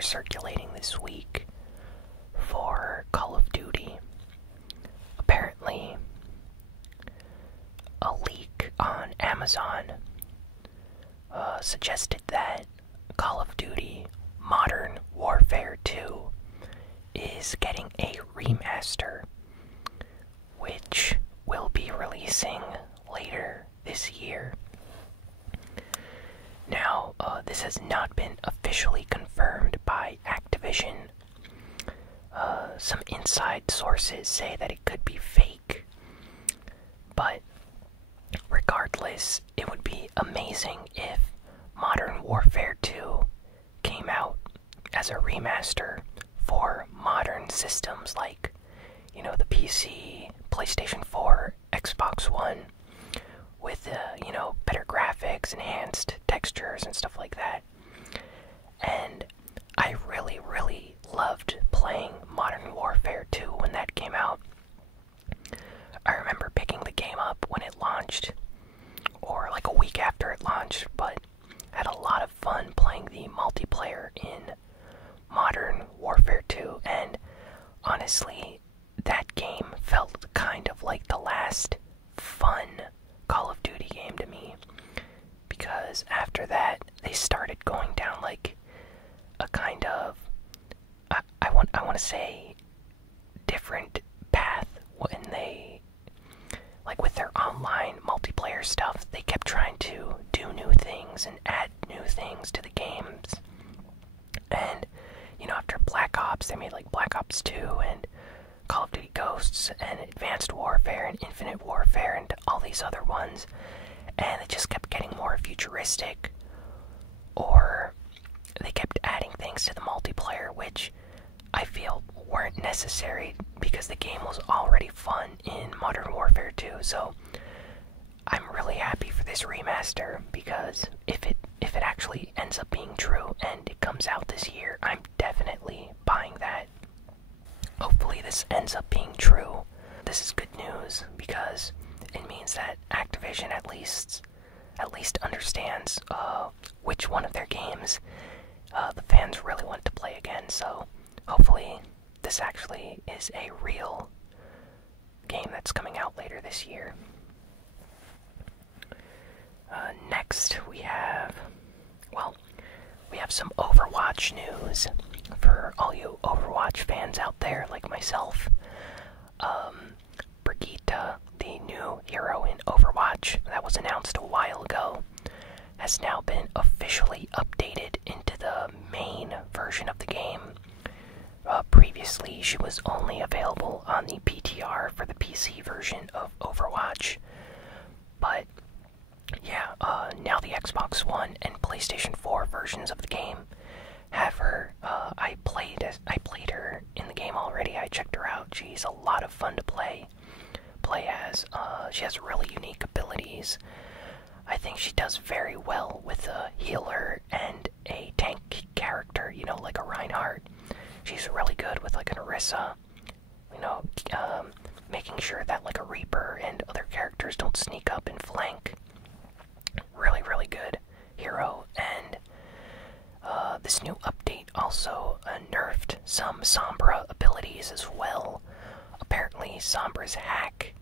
rumors circulating this week for Call of Duty. Apparently, a leak on Amazon suggested that Call of Duty Modern Warfare 2 is getting a remaster, which will be releasing later this year. Now, this has not been officially confirmed by Activision. Some inside sources say that it could be fake, but regardless, it would be amazing if Modern Warfare 2 came out as a remaster for modern systems like, the PC, PlayStation 4, Xbox One, with, better graphics, enhanced textures, and stuff like that. And I really, really loved playing Modern Warfare 2 when that came out. I remember picking the game up when it launched, or like a week after it launched, but had a lot of fun playing the multiplayer in Modern Warfare 2, and honestly, that game felt kind of like the last fun Call of Duty game to me, because after that, they started going down like a kind of, I want to say, different path when they, like with their online multiplayer stuff, they kept trying to do new things and add new things to the games. And, after Black Ops, they made like Black Ops 2 and Call of Duty Ghosts and Advanced Warfare and Infinite Warfare and all these other ones. And it just kept getting more futuristic, or they kept adding things to the multiplayer, which I feel weren't necessary because the game was already fun in Modern Warfare 2. So I'm really happy for this remaster, because if it actually ends up being true and it comes out this year, I'm definitely buying that. Hopefully this ends up being true. This is good news because it means that Activision at least understands which one of their games the fans really want to play again. So hopefully this actually is a real game that's coming out later this year. Next we have some Overwatch news for all you Overwatch fans out there like myself. Brigitte, the new hero in Overwatch that was announced a while ago, has now been officially updated into the main version of the game. Previously, she was only available on the PTR for the PC version of Overwatch, but yeah, now the Xbox One and PlayStation 4 versions of the game have her. I played her in the game already. I checked her out. She's a lot of fun to play as. She has really unique abilities. I think she does very well with a healer and a tank character, like a Reinhardt. She's really good with like an Orisa, making sure that like a Reaper and other characters don't sneak up and flank. Really, really good hero. And this new update also nerfed some Sombra abilities as well. Apparently, Sombra's hack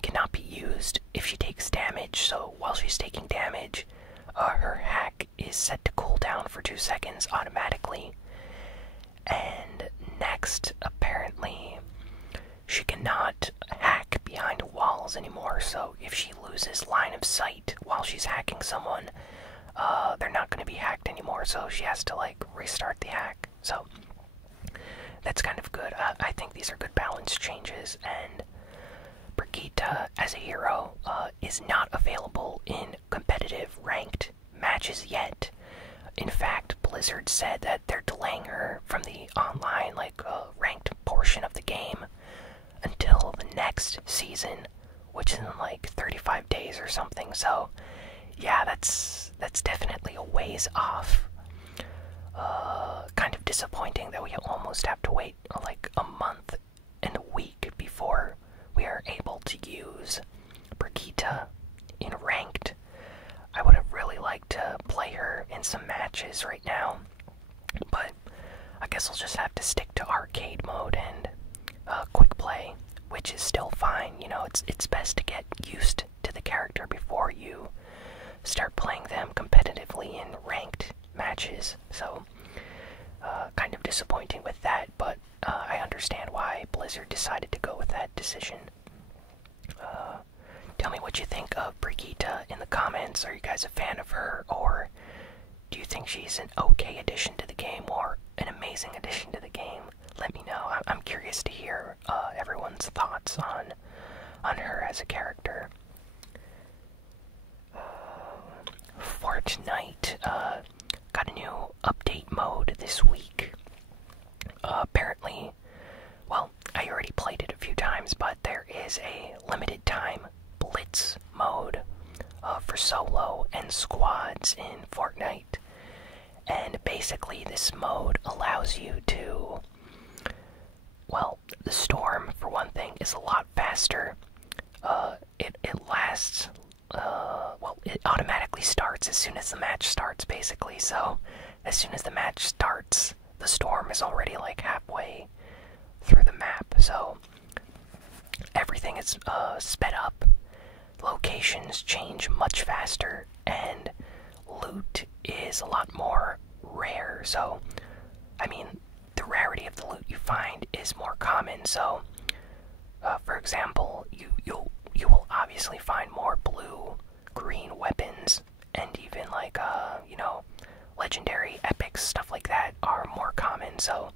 cannot be used if she takes damage, so while she's taking damage, her hack is set to cool down for 2 seconds automatically. And next, apparently, she cannot hack behind walls anymore, so if she loses line of sight while she's hacking someone, they're not going to be hacked anymore, so she has to, restart the hack. So, that's kind of good. I think these are good balance changes, and Brigitte, as a hero, is not available in competitive ranked matches yet. In fact, Blizzard said that they're delaying her from the online, ranked portion of the game until the next season, which is in 35 days or something. So yeah, that's definitely a ways off. Kind of disappointing that we almost have to wait a month and a week before we are able to use Brigitte in ranked. I would have really liked to play her in some matches right now. But I guess I'll just have to stick to arcade mode and quick play, which is still fine. You know, it's best to get used to the character before you start playing them competitively in ranked matches. So, kind of disappointing with that, but I understand why Blizzard decided to go with that decision. Tell me what you think of Brigitte in the comments. Are you guys a fan of her, or do you think she's an okay addition to the game or an amazing addition to the game? Let me know. I'm curious to hear everyone's thoughts on her as a character. Fortnite got a new update mode this week. Apparently, well, I already played it a few times, but there is a limited time Blitz mode for solo and squads in Fortnite. And basically this mode allows you to, well, the storm, for one thing, is a lot faster. It lasts, well, it automatically starts as soon as the match starts, basically. So, as soon as the match starts, the storm is already like halfway through the map. So, everything is sped up, locations change much faster, and loot is a lot more rare. So, I mean, the rarity of the loot you find is more common. So, for example, you will obviously find more blue, green weapons, and even like you know, legendary epics, stuff like that are more common. So,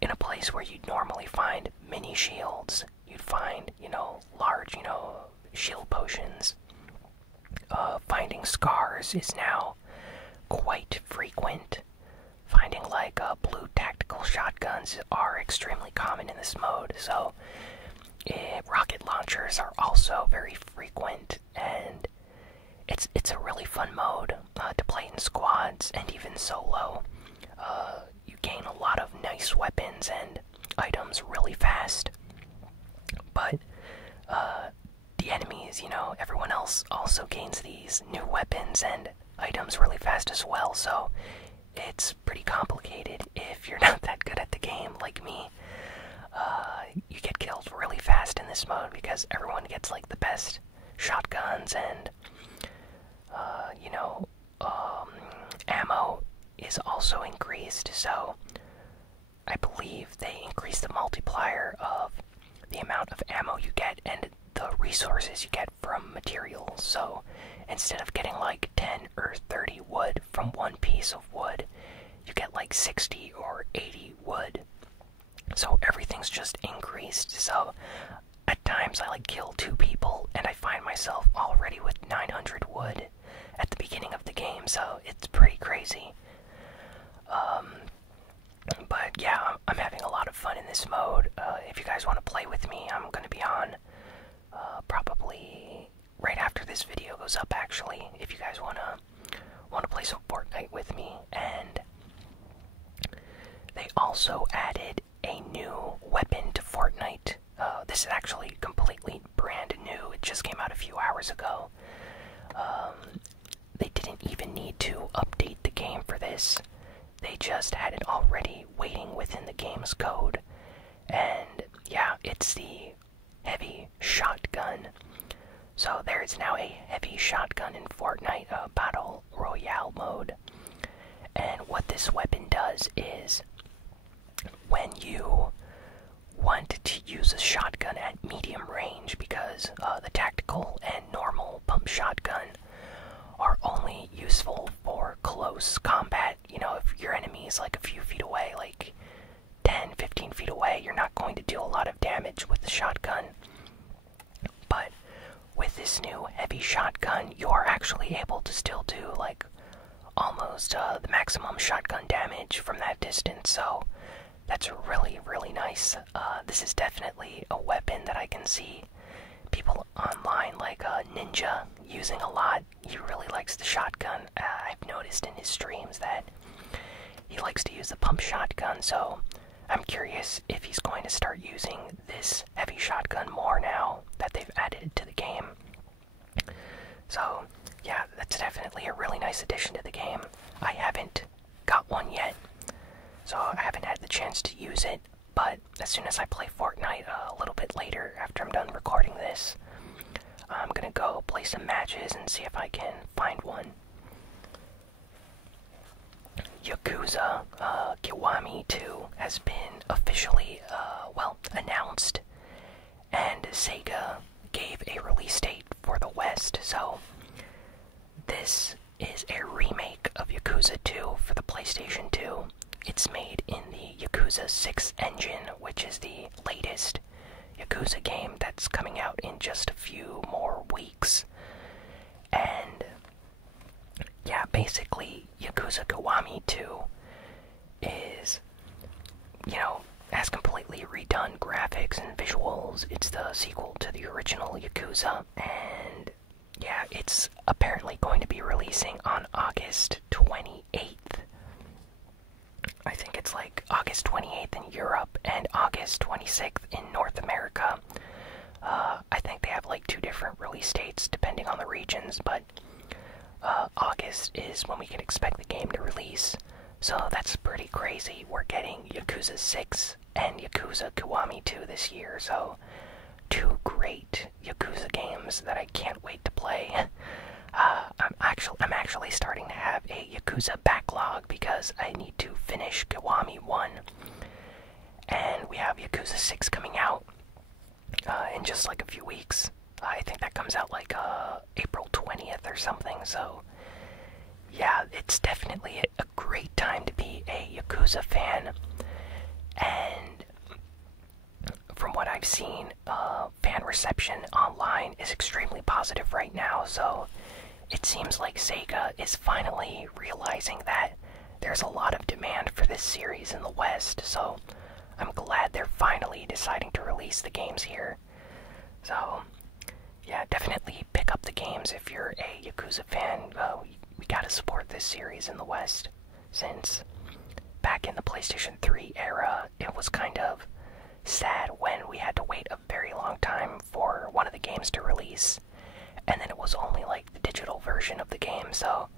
in a place where you'd normally find mini shields, you'd find, you know, large, you know, shield potions. Finding scars is now quite frequent. Finding like blue tactical shotguns are extremely common in this mode. So rocket launchers are also very frequent, and it's a really fun mode to play in squads and even solo. You gain a lot of nice weapons and items really fast, but the enemies, you know, everyone else also gains these new weapons and items really fast as well. So it's pretty complicated if you're not that good at the game like me. You get killed really fast in this mode because everyone gets like the best shotguns, and you know, ammo is also increased. So I believe they increased the multiplier of the amount of ammo you get and the resources you get from materials. So instead of getting like 10 or 30 wood from one piece of wood, you get like 60 or 80 wood. So everything's just increased. So at times I like kill 2 people and I find myself already with 900 wood at the beginning of the game. So it's pretty crazy. But yeah, I'm having a lot of fun in this mode. If you guys want to play with me, I'm going to be on probably right after this video goes up, actually, if you guys want to play some Fortnite with me. And they also added a new weapon to Fortnite. This is actually completely brand new. It just came out a few hours ago. They didn't even need to update the game for this. They just had it already waiting within the game's code. And yeah, it's the heavy shotgun. So there is now a heavy shotgun in Fortnite Battle Royale mode. And what this weapon does is, when you want to use a shotgun at medium range, because the tactical and normal pump shotgun are only useful for close combat. You know, if your enemy is like a few feet away, like 10, 15 feet away, you're not going to do a lot of damage with the shotgun. But with this new heavy shotgun, you are actually able to still do like almost the maximum shotgun damage from that distance. So that's really, really nice. This is definitely a weapon that I can see people online like Ninja using a lot. He really likes the shotgun. I've noticed in his streams that he likes to use the pump shotgun, so I'm curious if he's going to start using this heavy shotgun more now that they've added it to the game. So yeah, that's definitely a really nice addition to the game. I haven't got one yet, chance to use it, but as soon as I play Fortnite a little bit later, after I'm done recording this, I'm gonna go play some matches and see if I can find one. Yakuza Kiwami 2 has been officially, announced, and Sega gave a release date for the West, so this is a remake of Yakuza 2 for the PlayStation 2. It's made in the Yakuza 6 engine, which is the latest Yakuza game that's coming out in just a few more weeks. And yeah, basically, Yakuza Kiwami 2 is, has completely redone graphics and visuals. It's the sequel to the original Yakuza, and yeah, it's apparently going to be releasing on August 28th. I think it's like August 28th in Europe and August 26th in North America. I think they have like 2 different release dates depending on the regions, but August is when we can expect the game to release. So that's pretty crazy. We're getting Yakuza 6 and Yakuza Kiwami 2 this year, so 2 great Yakuza games that I can't wait to play. I'm actually starting to have a Yakuza backlog because I need to finish Kiwami 1. And we have Yakuza 6 coming out in just like a few weeks. I think that comes out like April 20th or something, so yeah, it's definitely a great time to be a Yakuza fan. And from what I've seen, fan reception online is extremely positive right now, so it seems like Sega is finally realizing that there's a lot of demand for this series in the West, so I'm glad they're finally deciding to release the games here. So yeah, definitely pick up the games if you're a Yakuza fan. We gotta support this series in the West, since back in the PlayStation 3 era, it was kind of sad when we had to wait a very long time for one of the games to release, and then it was only like the digital version of the game, so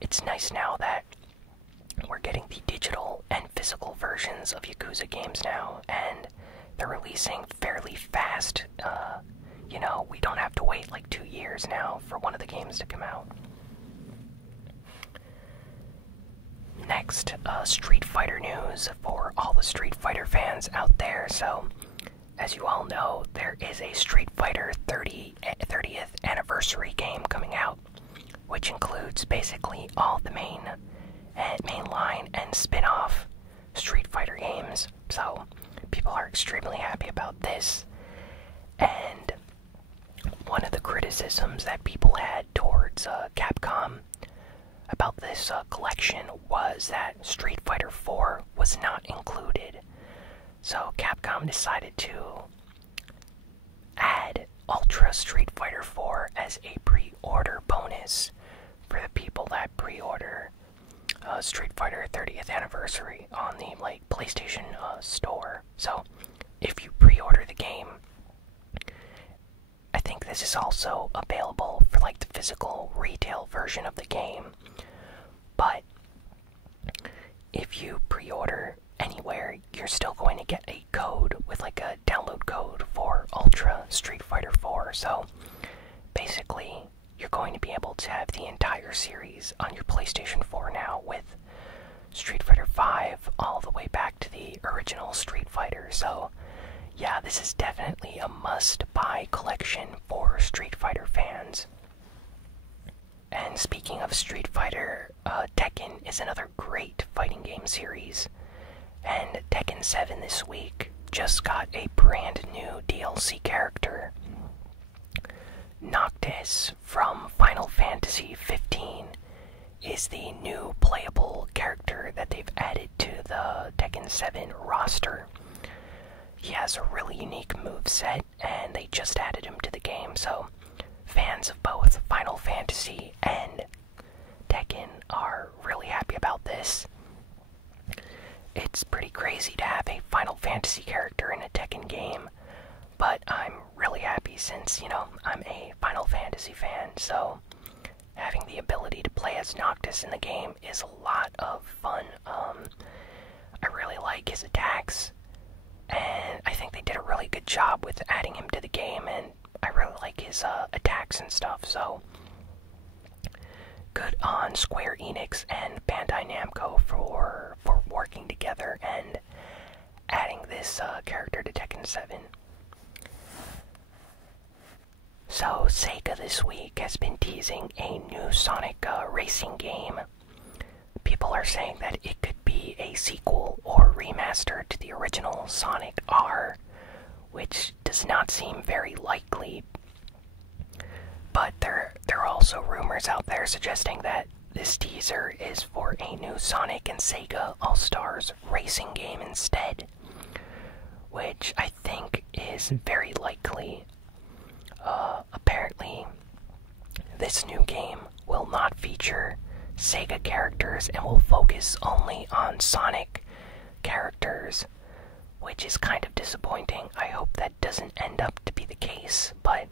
it's nice now that we're getting the digital and physical versions of Yakuza games now, and they're releasing fairly fast. We don't have to wait like 2 years now for one of the games to come out. Next, Street Fighter news for all the Street Fighter fans out there. So, as you all know, there is a Street Fighter 30th anniversary game coming out, which includes basically all the mainline and spin-off Street Fighter games. So, people are extremely happy about this. And one of the criticisms that people had towards Capcom about this collection was that Street Fighter 4 was not included. So Capcom decided to add Ultra Street Fighter 4 as a pre-order bonus for the people that pre-order Street Fighter 30th Anniversary on the PlayStation Store. So if you pre-order the game, I think this is also available for the physical retail version of the game. But if you pre-order anywhere, you're still going to get a code with a download code for Ultra Street Fighter 4. So basically, you're going to be able to have the entire series on your PlayStation 4 now, with Street Fighter 5 all the way back to the original Street Fighter. So yeah, this is definitely a must-buy collection for Street Fighter fans. And speaking of Street Fighter, Tekken is another great fighting game series. And Tekken 7 this week just got a brand new DLC character. Noctis from Final Fantasy 15 is the new playable character that they've added to the Tekken 7 roster. He has a really unique moveset, and they just added him to the game, so fans of both Final Fantasy and Tekken are really happy about this. It's pretty crazy to have a Final Fantasy character in a Tekken game, but I'm really happy since, I'm a Final Fantasy fan, so having the ability to play as Noctis in the game is a lot of fun. I really like his attacks, and I think they did a really good job with adding him to the game, and I really like his attacks and stuff, so good on Square Enix and Bandai Namco for working together and adding this character to Tekken 7. So, Sega this week has been teasing a new Sonic racing game. People are saying that it could be a sequel or remaster to the original Sonic R, which does not seem very likely. But there are also rumors out there suggesting that this teaser is for a new Sonic and Sega All-Stars racing game instead, which I think is very likely. Apparently, this new game will not feature Sega characters and will focus only on Sonic characters, which is kind of disappointing. I hope that doesn't end up to be the case, but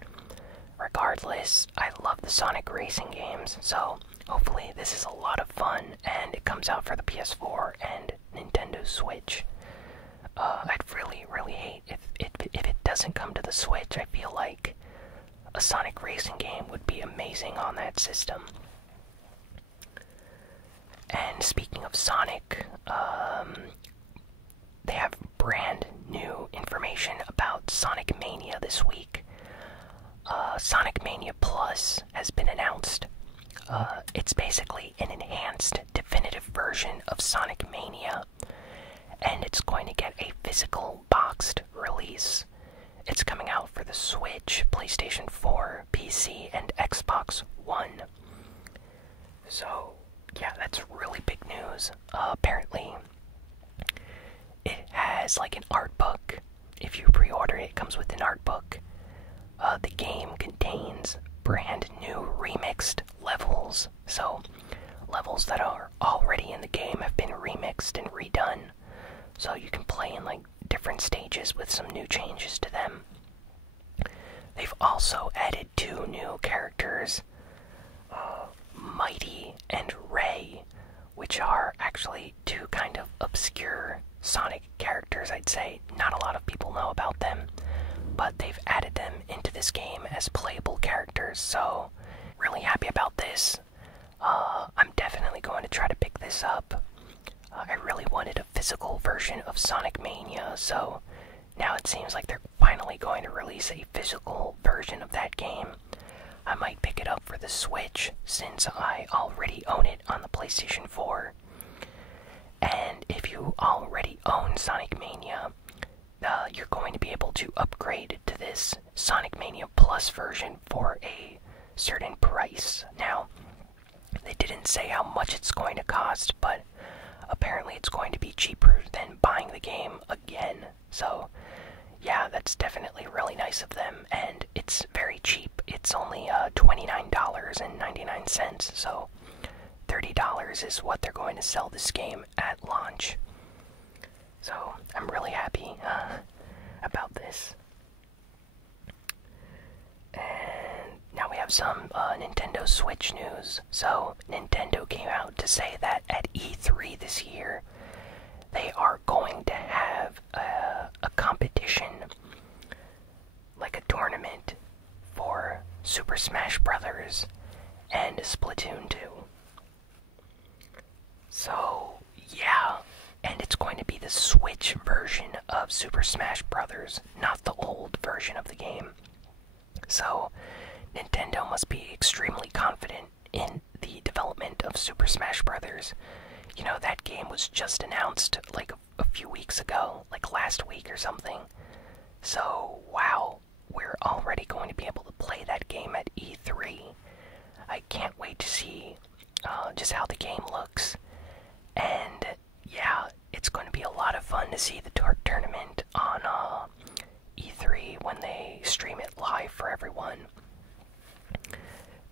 regardless, I love the Sonic racing games, so hopefully this is a lot of fun and it comes out for the PS4 and Nintendo Switch. I'd really hate if it doesn't come to the Switch. I feel like a Sonic racing game would be amazing on that system. And speaking of Sonic, they have brand new information about Sonic Mania this week. Sonic Mania Plus has been announced. It's basically an enhanced, definitive version of Sonic Mania, and it's going to get a physical boxed release. It's coming out for the Switch, PlayStation 4, PC, and Xbox One. So, yeah, that's really big news. Apparently, it has like an art book. If you pre-order it, it comes with an art book. The game contains brand new remixed levels. So, levels that are already in the game have been remixed and redone. So you can play in like different stages with some new changes to them. They've also added 2 new characters, Mighty and Ray, which are actually 2 kind of obscure Sonic characters, I'd say. Not a lot of people know about them, but they've added them into this game as playable characters, so really happy about this. I'm definitely going to try to pick this up. I really wanted a physical version of Sonic Mania, so now it seems like they're finally going to release a physical version of that game. I might pick it up for the Switch, since I already own it on the PlayStation 4. And if you already own Sonic Mania, you're going to be able to upgrade to this Sonic Mania Plus version for a certain price. Now, they didn't say how much it's going to cost, but apparently it's going to be cheaper than buying the game again. So, yeah, that's definitely really nice of them, and it's very cheap. It's only $29.99, so $30 is what they're going to sell this game at launch. So, I'm really happy about this. And now we have some Nintendo Switch news. So, Nintendo came out to say that at E3 this year, they are going to have a competition, like a tournament, for Super Smash Bros. And Splatoon 2. So, yeah, and it's going to be the Switch version of Super Smash Bros., not the old version of the game. So, Nintendo must be extremely confident in the development of Super Smash Bros. You know, that game was just announced like a few weeks ago, like last week or something. So, wow, we're already going to be able to play that game at E3. I can't wait to see just how the game looks. And, yeah, it's going to be a lot of fun to see the tournament on E3 when they stream it live for everyone.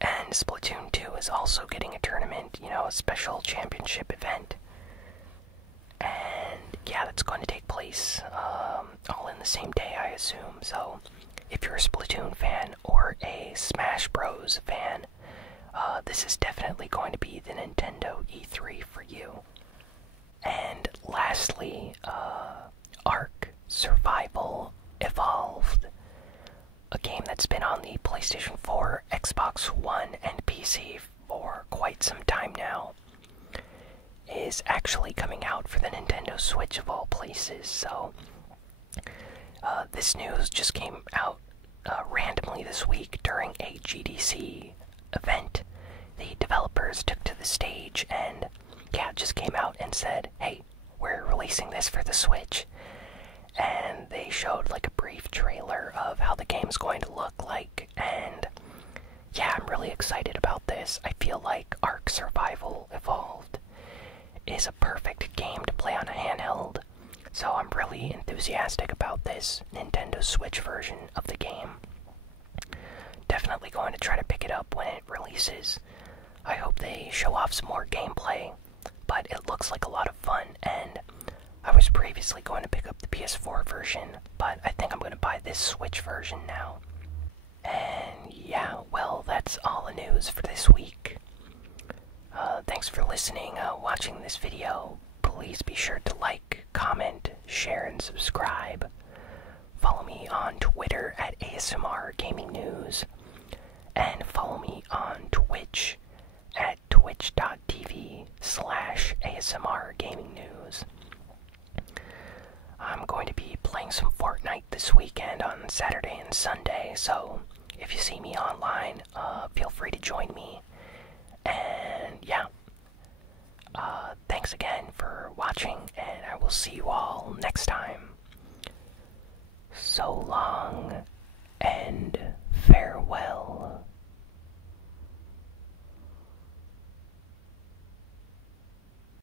And Splatoon 2 is also getting a tournament, you know, a special championship event. And yeah, that's going to take place all in the same day, I assume. So if you're a Splatoon fan or a Smash Bros. Fan, this is definitely going to be the Nintendo E3 for you. And lastly, Ark Survival Evolved, a game that's been on the PlayStation 4, Xbox One, and PC for quite some time now, is actually coming out for the Nintendo Switch of all places. So this news just came out randomly this week during a GDC event. The developers took to the stage and just came out and said, hey, we're releasing this for the Switch. And they showed like a brief trailer of how the game's going to look like, and yeah, I'm really excited about this. I feel like Ark Survival Evolved is a perfect game to play on a handheld, so I'm really enthusiastic about this Nintendo Switch version of the game. Definitely going to try to pick it up when it releases. I hope they show off some more gameplay, but it looks like a lot of fun, and I was previously going to pick up the PS4 version, but I think I'm going to buy this Switch version now. And yeah, well, that's all the news for this week. Thanks for listening, watching this video. Please be sure to like, comment, share, and subscribe. Follow me on Twitter at ASMRGamingNews, and follow me on Twitch at twitch.tv/ASMRGamingNews. I'm going to be playing some Fortnite this weekend on Saturday and Sunday, so if you see me online, feel free to join me. And yeah, thanks again for watching, and I will see you all next time. So long.